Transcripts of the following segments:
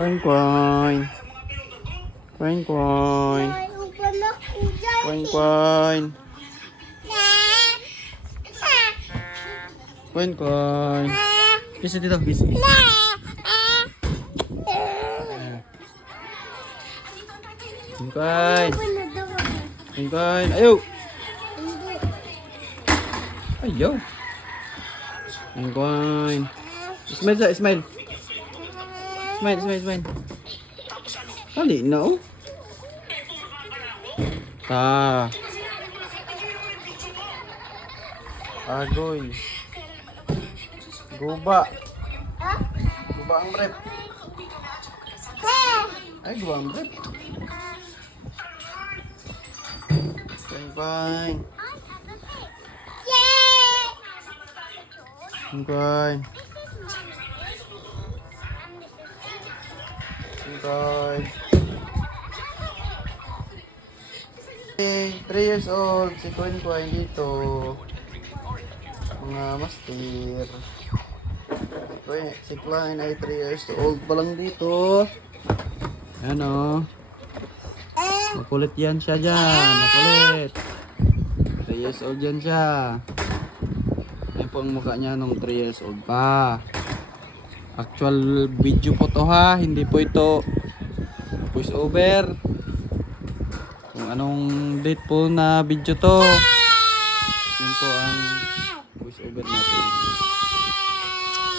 Coin, coin. Coin, coin. Coin, coin. Coin, coin. Bisa dito, bisa. Coin, coin. Coin, coin. Ayaw. Ayaw. Coin, coin. Smile sa, smile. Smile, smile, smile. Kali na oh. Agoy. Guba. Guba ang rep. Ay, guba ang rep. Fine, fine. Fine, fine. Fine, fine. 3 years old, si Coin Coin dito. Mga master. Si Klein ay 3 years old pa lang dito. Ayan o. Makulit yan siya dyan. Makulit. 3 years old yan siya. Ayan po ang mukha niya nung 3 years old pa. Actual video po to ha. Hindi po ito voice over. Kung anong date po na video to. Yan po ang voice over natin.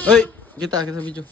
Hoy! Kita sa video.